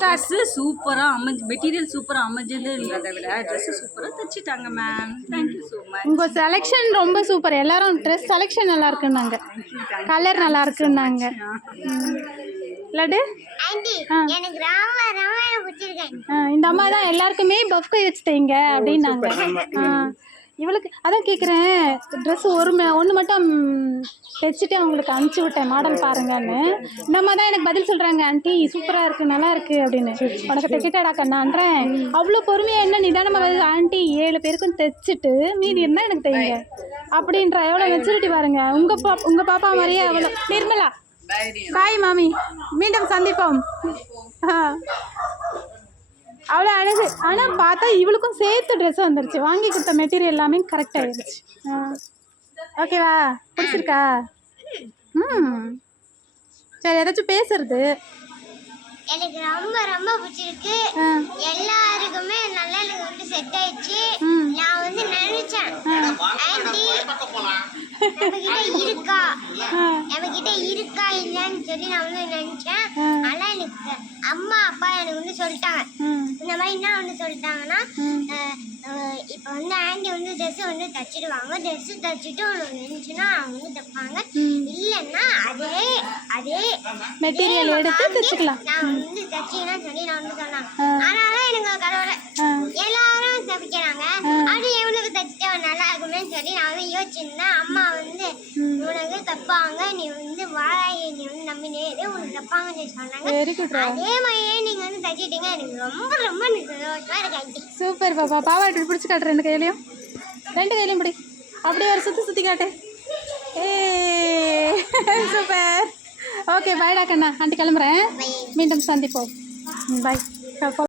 Dress சூப்பராக material சூப்பராக அமைஞ்சதுன்றதை விட ட்ரெஸ்ஸு சூப்பராக தைச்சிட்டாங்க மேம். Thank you so much. உங்கள் செலெக்ஷன் ரொம்ப சூப்பர். எல்லாரும் ட்ரெஸ் செலெக்ஷன் நல்லா இருக்குன்னாங்க, கலர் நல்லா இருக்குன்னாங்க. இல்லாடு இந்த அம்மா தான் எல்லாருக்குமே பஃப் கை வச்சு தைங்க அப்படின்னாங்க. இவளுக்கு அதான் கேட்குறேன், ட்ரெஸ் ஒன்று மட்டும் தைச்சிட்டு அவங்களுக்கு அனுப்பிச்சி விட்டேன் மாடல் பாருங்கன்னு. இந்த அம்மா தான் எனக்கு பதில் சொல்கிறாங்க, ஆண்டி சூப்பராக இருக்குது நல்லா இருக்குது அப்படின்னு. உனக்கு தைக்கிட்டாடா கண்ணான்றேன். அவ்வளோ பொறுமையாக என்ன நிதானமாக ஆண்டி 7 பேருக்கும் தைச்சிட்டு மீதி என்ன எனக்கு தைங்க அப்படின்ற எவ்வளோ மெச்சூரிட்டி பாருங்க. உங்கள் பாப்பா மாதிரியே அவ்வளோ. நிர்மலா பாய் மாமி, மீண்டும் சந்திப்போம். அவ்வளோ அழகு. ஆனால் பார்த்தா இவளுக்கும் சேர்த்து ட்ரெஸ் வந்துருச்சு. வாங்கி கொடுத்த மெட்டீரியல் எல்லாமே கரெக்ட் ஆகிடுச்சு. ஓகேவா? பிடிச்சிருக்கா? சரி, ஏதாச்சும் பேசுறது எனக்கு ரொம்ப ரொம்ப பிடிச்சிருக்கு. எல்லாருக்குமே நல்லா எனக்கு வந்து செட் ஆயிடுச்சு. நான் வந்து நினைச்சேன் ஆண்டி நம்மகிட்ட இருக்கா இல்லைன்னு சொல்லி நான் வந்து நினைச்சேன். ஆனால் எனக்கு அம்மா அப்பா எனக்கு வந்து சொல்லிட்டாங்க. இந்த மாதிரி என்ன ஒன்று சொல்லிட்டாங்கன்னா, இப்போ வந்து ஆண்டி வந்து ட்ரெஸ்ஸை வந்து தைச்சிடுவாங்க. ட்ரெஸ்ஸு தைச்சிட்டு ஒன்று நினைச்சுன்னா அவங்க வந்து தைப்பாங்க. இல்லைன்னா அதே மெட்டீரியல் எடுத்து தைச்சிக்கலாம். நான் வந்து தைச்சிங்கன்னா சொல்லி நான் வந்து சொன்னாங்க. அதனால எனக்கு கடவுளை எல்லாரும் தைக்கிறாங்க, அது எவ்வளவு தைச்சிட்டா நல்லா இருக்குமே சொல்லி நான் வந்து யோசிச்சிருந்தேன். அம்மா வந்து உனக்கு தைப்பாங்க, நீ வந்து வாராயி, நீ வந்து நம்பினே உனக்கு தைப்பாங்கன்னு சொன்னாங்க. அதே மாதிரியே நீங்க வந்து தைச்சிட்டீங்க. எனக்கு ரொம்ப ரொம்ப சந்தோஷமா இருக்கு. சூப்பர் பாப்பா. பாவாட்டி பிடிச்சி காட்டுறேன். 2 கையிலையும் 2 கையிலையும் பிடி. அப்படியே ஒரு சுற்றி காட்டு. சூப்பர். ஓகே, பாய்டா கண்ணா. ஆண்டி கிளம்புறேன். மீண்டும் சந்திப்போம். பாய்.